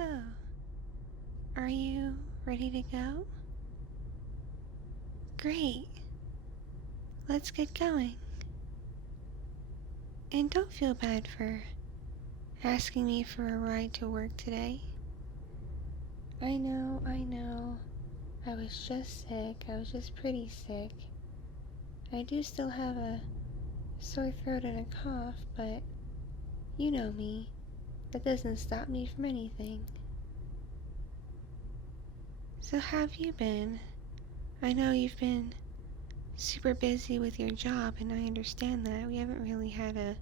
So, are you ready to go? Great. Let's get going. And don't feel bad for asking me for a ride to work today. I know. I was just sick. I was just pretty sick. I do still have a sore throat and a cough, but you know me. That doesn't stop me from anything. So how have you been? I know you've been super busy with your job, and I understand that. We haven't really had a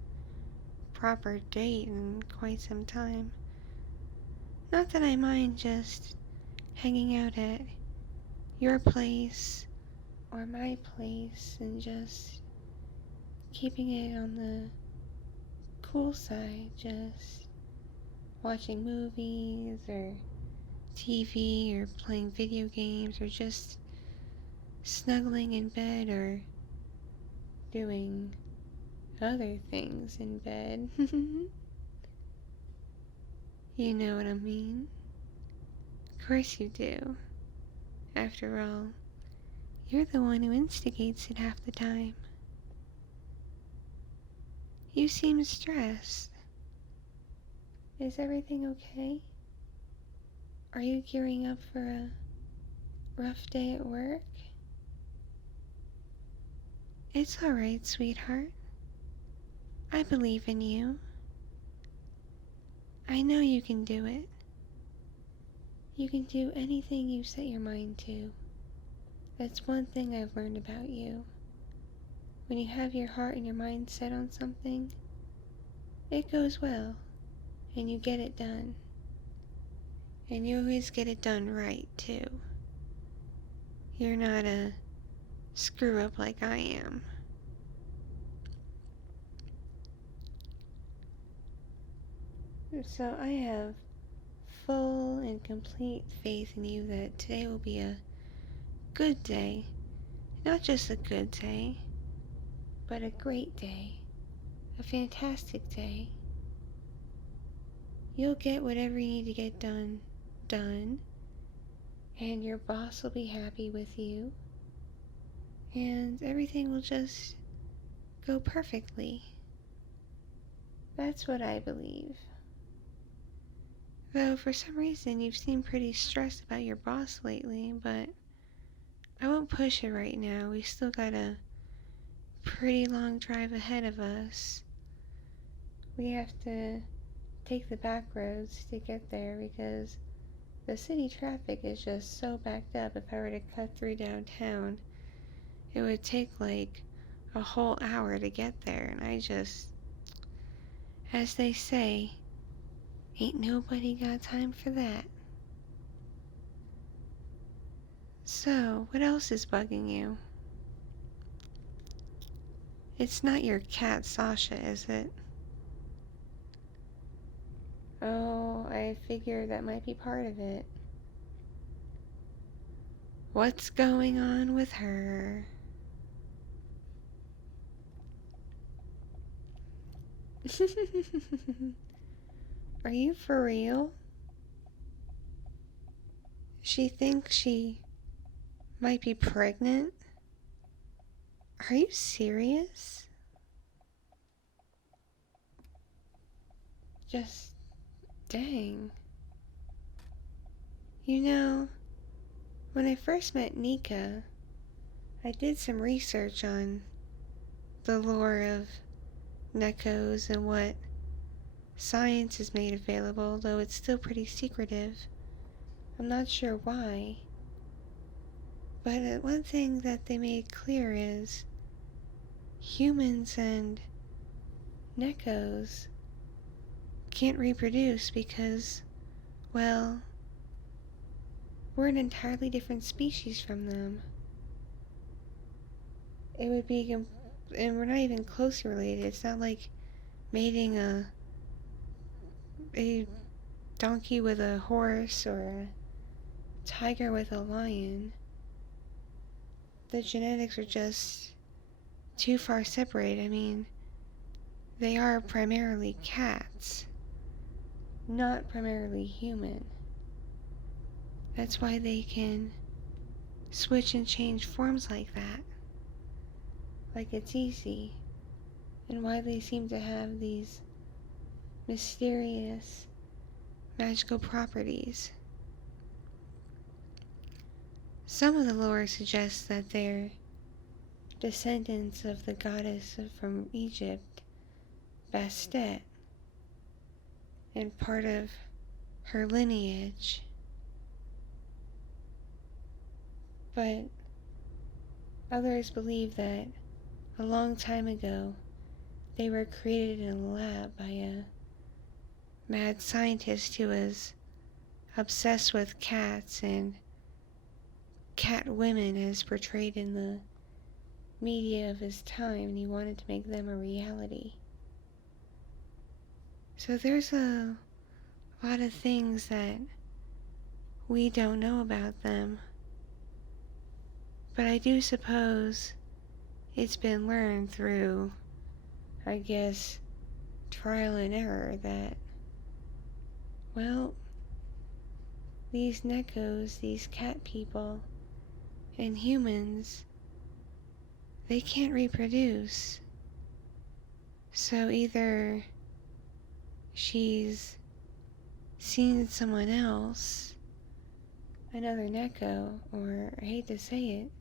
proper date in quite some time. Not that I mind just hanging out at your place or my place and just keeping it on the cool side, just watching movies or TV or playing video games or just snuggling in bed or doing other things in bed. You know what I mean? Of course you do. After all, you're the one who instigates it half the time. You seem stressed. Is everything okay? Are you gearing up for a rough day at work? It's alright, sweetheart. I believe in you. I know you can do it. You can do anything you set your mind to. That's one thing I've learned about you. When you have your heart and your mind set on something, it goes well, and you get it done. And you always get it done right, too. You're not a screw-up like I am. So I have full and complete faith in you that today will be a good day. Not just a good day, but a great day. A fantastic day. You'll get whatever you need to get done, and your boss will be happy with you, and everything will just go perfectly. That's what I believe. Though for some reason you've seemed pretty stressed about your boss lately, but I won't push it right now. We still got a pretty long drive ahead of us. We have to take the back roads to get there because the city traffic is just so backed up. If I were to cut through downtown, it would take like a whole hour to get there, and I just, as they say, ain't nobody got time for that. So, what else is bugging you? It's not your cat Sasha, is it? Oh, I figured that might be part of it. What's going on with her? Are you for real? She thinks she might be pregnant? Are you serious? Just dang. You know, when I first met Nika, I did some research on the lore of Nekos and what science has made available, though it's still pretty secretive. I'm not sure why. But one thing that they made clear is humans and Nekos can't reproduce because, well, we're an entirely different species from them. It would be, and we're not even closely related. It's not like mating a donkey with a horse or a tiger with a lion. The genetics are just too far separated. I mean, they are primarily cats. not primarily human. That's why they can switch and change forms like that. Like it's easy. And why they seem to have these mysterious, magical properties. Some of the lore suggests that they're descendants of the goddess from Egypt, Bastet, and part of her lineage. But others believe that a long time ago they were created in a lab by a mad scientist who was obsessed with cats and cat women as portrayed in the media of his time, and he wanted to make them a reality. So there's a lot of things that we don't know about them. But I do suppose it's been learned through, I guess, trial and error that, well, these Nekos, these cat people, and humans, they can't reproduce. So either she's seen someone else, another Neko, or I hate to say it,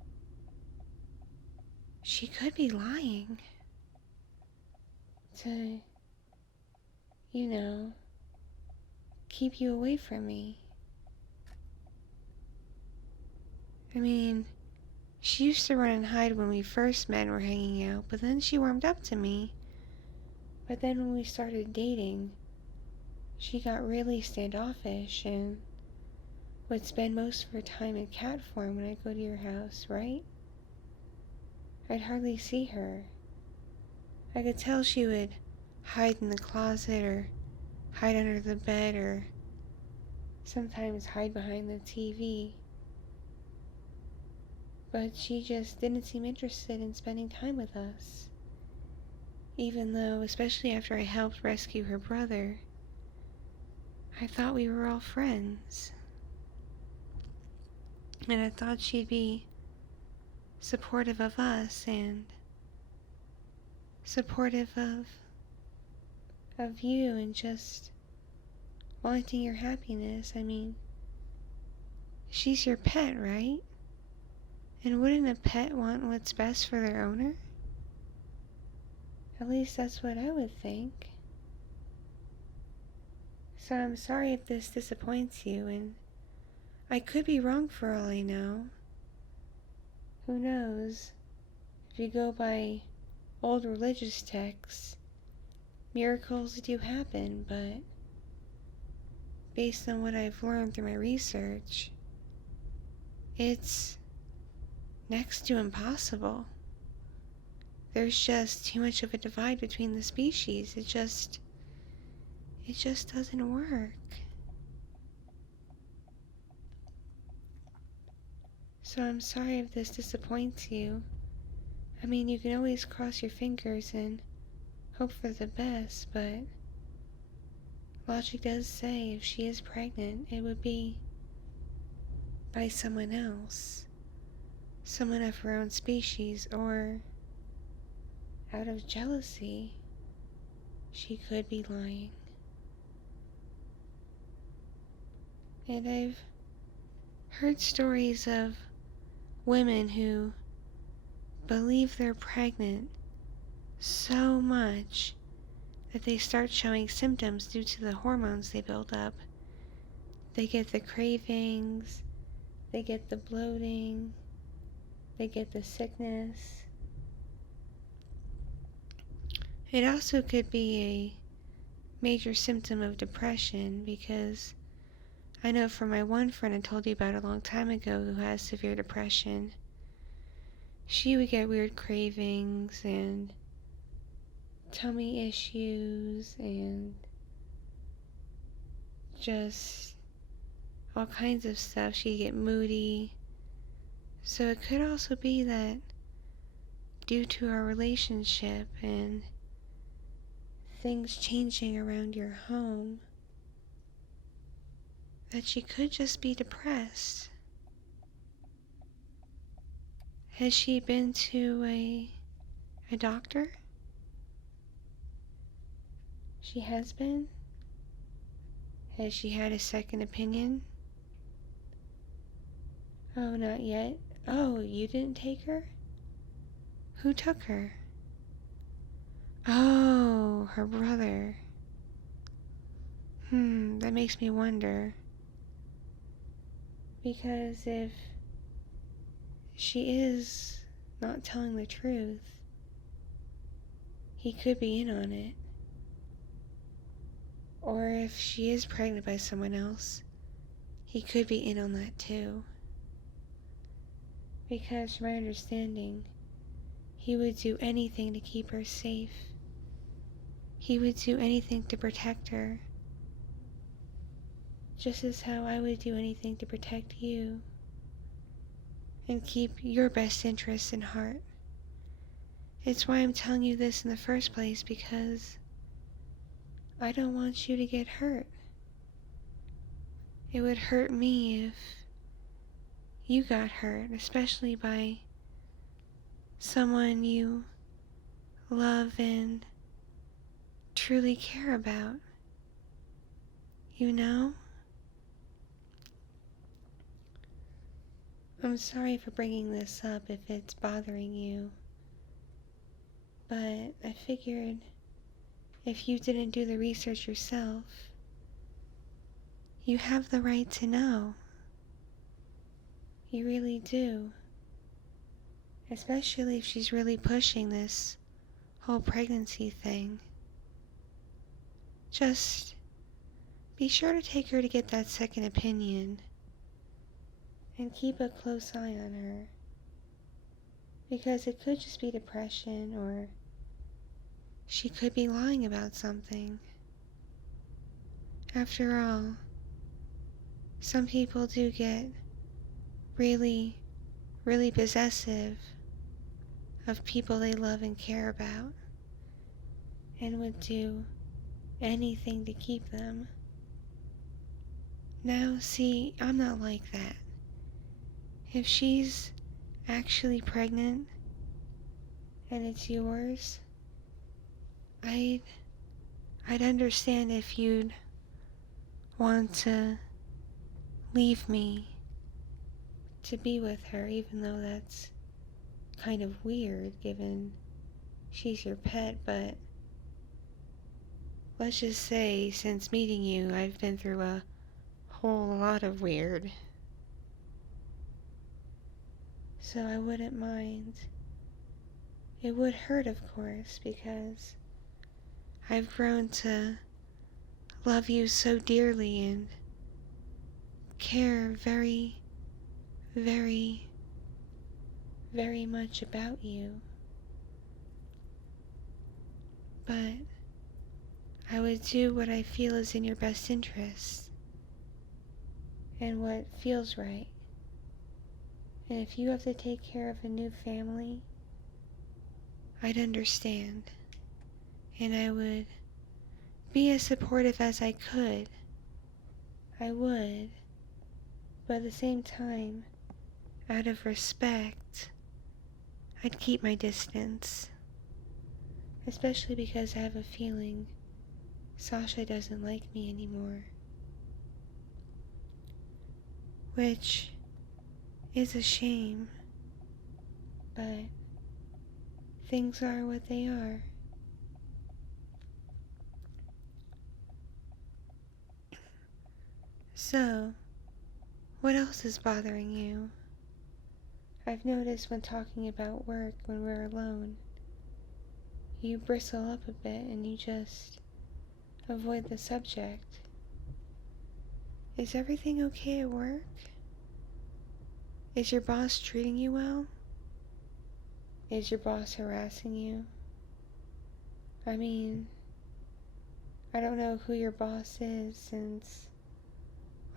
she could be lying to, keep you away from me. I mean, she used to run and hide when we first met and were hanging out, but then she warmed up to me. But then when we started dating, she got really standoffish and would spend most of her time in cat form when I go to your house, right? I'd hardly see her. I could tell she would hide in the closet or hide under the bed or sometimes hide behind the TV. But she just didn't seem interested in spending time with us. Even though, especially after I helped rescue her brother, I thought we were all friends. And I thought she'd be supportive of us and supportive of you and just wanting your happiness. I mean, she's your pet, right? And wouldn't a pet want what's best for their owner? At least that's what I would think. So I'm sorry if this disappoints you, and I could be wrong for all I know. Who knows? If you go by old religious texts, miracles do happen, but based on what I've learned through my research, it's next to impossible. There's just too much of a divide between the species. It just doesn't work. So I'm sorry if this disappoints you. I mean, you can always cross your fingers and hope for the best, but logic does say if she is pregnant, it would be by someone else. Someone of her own species, or out of jealousy, she could be lying. And I've heard stories of women who believe they're pregnant so much that they start showing symptoms due to the hormones they build up. They get the cravings, they get the bloating, they get the sickness. It also could be a major symptom of depression, because I know from my one friend I told you about a long time ago who has severe depression, she would get weird cravings and tummy issues and just all kinds of stuff. She'd get moody. So it could also be that due to our relationship and things changing around your home, that she could just be depressed. Has she been to a doctor? She has been? Has she had a second opinion? Oh, not yet. Oh, you didn't take her? Who took her? Oh, her brother. That makes me wonder. Because if she is not telling the truth, he could be in on it. Or if she is pregnant by someone else, he could be in on that too. Because from my understanding, he would do anything to keep her safe. He would do anything to protect her. Just as how I would do anything to protect you and keep your best interests in heart. It's why I'm telling you this in the first place, because I don't want you to get hurt. It would hurt me if you got hurt, especially by someone you love and truly care about. You know? I'm sorry for bringing this up if it's bothering you, but I figured if you didn't do the research yourself, you have the right to know. You really do. Especially if she's really pushing this whole pregnancy thing. Just be sure to take her to get that second opinion and keep a close eye on her. Because it could just be depression, or she could be lying about something. After all, some people do get really, really possessive of people they love and care about, and would do anything to keep them. Now, see, I'm not like that. If she's actually pregnant and it's yours, I'd understand if you'd want to leave me to be with her, even though that's kind of weird given she's your pet, but let's just say since meeting you, I've been through a whole lot of weird. So I wouldn't mind. It would hurt, of course, because I've grown to love you so dearly and care very, very, very much about you. But I would do what I feel is in your best interest and what feels right. And if you have to take care of a new family, I'd understand. And I would be as supportive as I could. I would. But at the same time, out of respect, I'd keep my distance. Especially because I have a feeling Sasha doesn't like me anymore. Which is a shame. But things are what they are. So, what else is bothering you? I've noticed when talking about work when we're alone, you bristle up a bit and you just avoid the subject. Is everything okay at work? Is your boss treating you well? Is your boss harassing you? I mean, I don't know who your boss is since,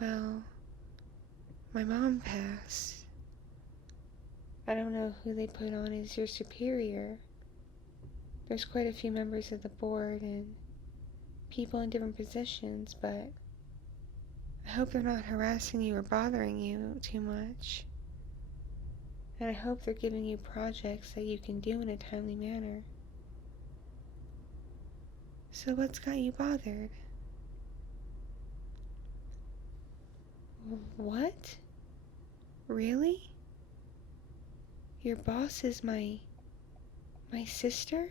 well, my mom passed. I don't know who they put on as your superior. There's quite a few members of the board and people in different positions, but I hope they're not harassing you or bothering you too much. And I hope they're giving you projects that you can do in a timely manner. So what's got you bothered? What? Really? Your boss is my sister?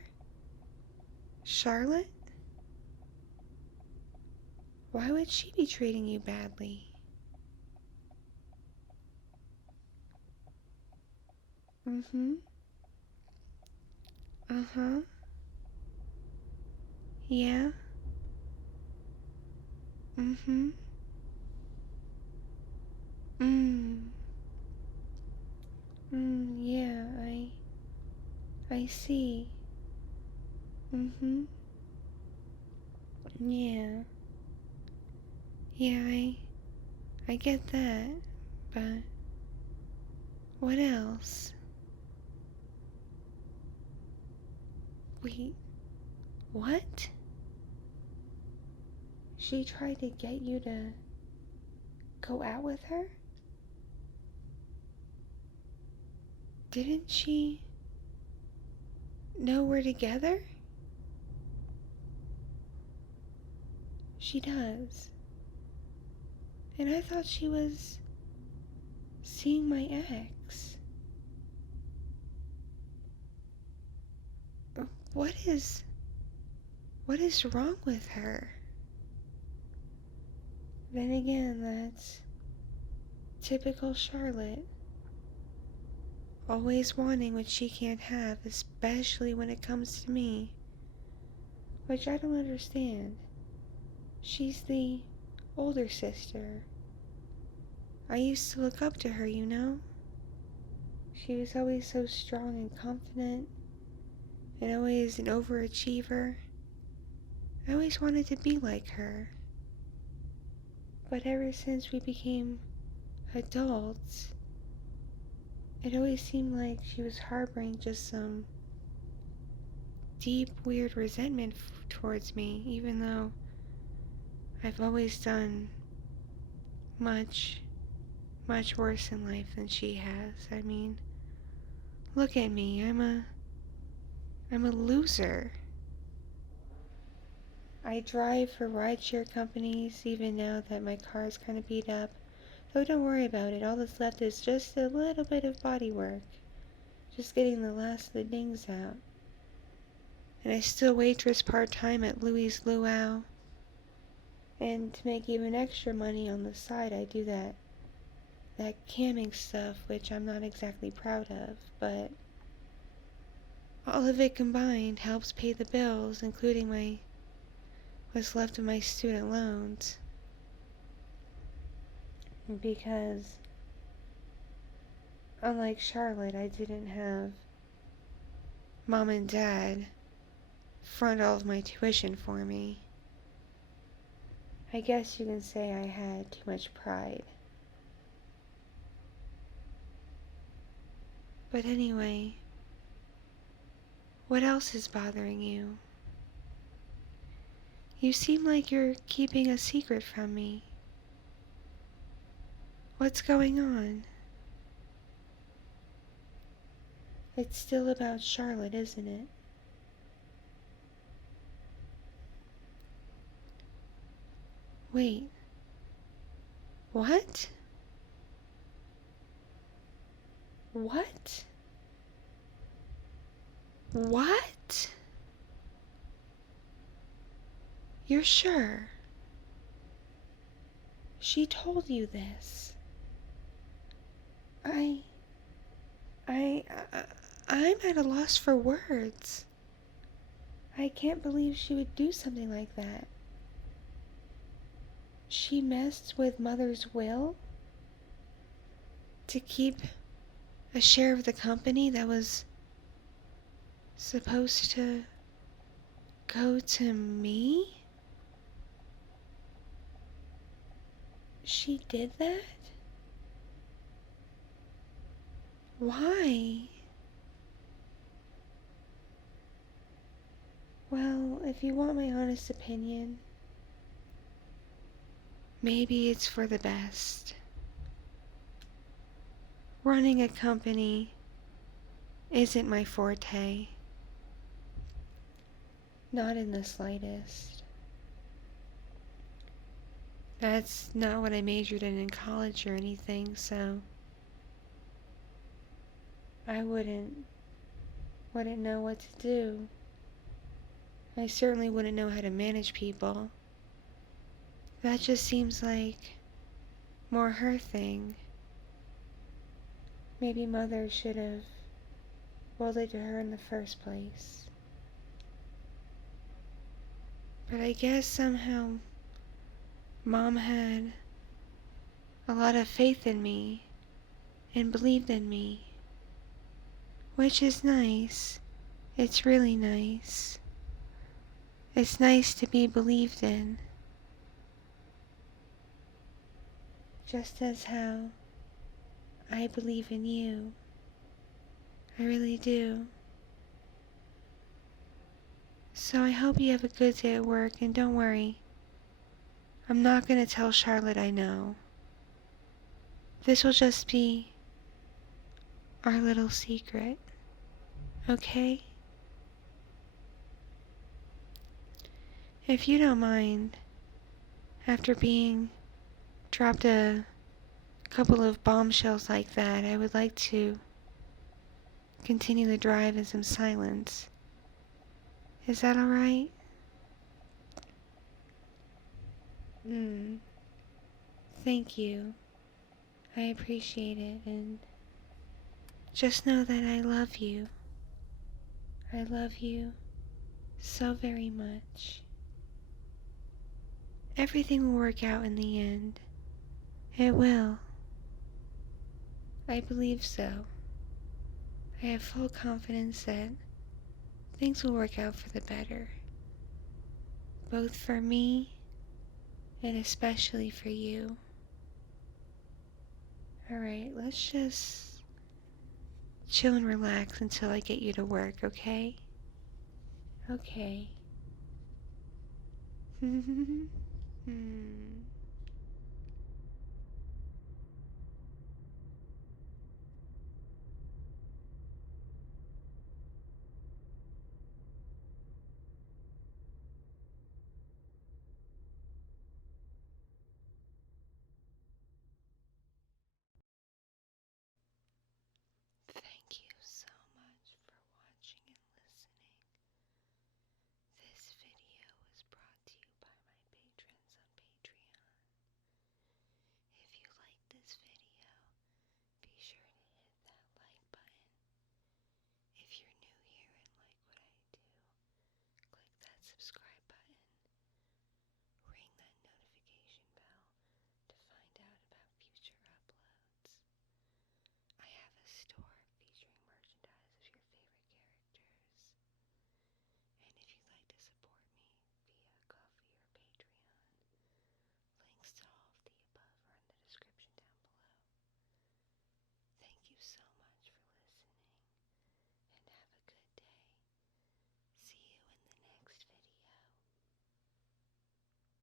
Charlotte? Why would she be treating you badly? Mm-hmm. Uh-huh. Yeah. Mm-hmm. Mm. Yeah, I see. Mm-hmm. Yeah. Yeah, I get that. But what else? Wait, what? She tried to get you to go out with her? Didn't she know we're together? She does. And I thought she was seeing my ex. What is what is wrong with her? Then again, that's typical Charlotte. Always wanting what she can't have, especially when it comes to me. Which I don't understand. She's the older sister. I used to look up to her, you know? She was always so strong and confident, and always an overachiever. I always wanted to be like her. But ever since we became adults, it always seemed like she was harboring just some deep, weird resentment towards me, even though I've always done much, much worse in life than she has. I mean, look at me. I'm a loser. I drive for rideshare companies even now that my car is kind of beat up. Though don't worry about it. All that's left is just a little bit of body work. Just getting the last of the dings out. And I still waitress part-time at Louis Luau. And to make even extra money on the side, I do that camming stuff, which I'm not exactly proud of, but all of it combined helps pay the bills, including what's left of my student loans. Because unlike Charlotte, I didn't have mom and dad front all of my tuition for me. I guess you can say I had too much pride. But anyway, what else is bothering you? You seem like you're keeping a secret from me. What's going on? It's still about Charlotte, isn't it? Wait. What? What? What? You're sure? She told you this. I, I, I, I'm at a loss for words. I can't believe she would do something like that. She messed with Mother's will to keep a share of the company that was supposed to go to me? She did that? Why? Well, if you want my honest opinion, Maybe it's for the best. Running a company isn't my forte. Not in the slightest. That's not what I majored in college or anything, so I wouldn't know what to do. I certainly wouldn't know how to manage people. That just seems like more her thing. Maybe Mother should have willed it to her in the first place. But I guess somehow Mom had a lot of faith in me and believed in me, which is nice. It's really nice. It's nice to be believed in. Just as how I believe in you. I really do. So I hope you have a good day at work, and don't worry. I'm not going to tell Charlotte I know. This will just be our little secret. Okay? If you don't mind, after being dropped a couple of bombshells like that, I would like to continue the drive in some silence. Is that alright? Thank you. I appreciate it, and just know that I love you. I love you so very much. Everything will work out in the end. It will. I believe so. I have full confidence that things will work out for the better. Both for me and especially for you. Alright, let's just chill and relax until I get you to work, okay? Okay.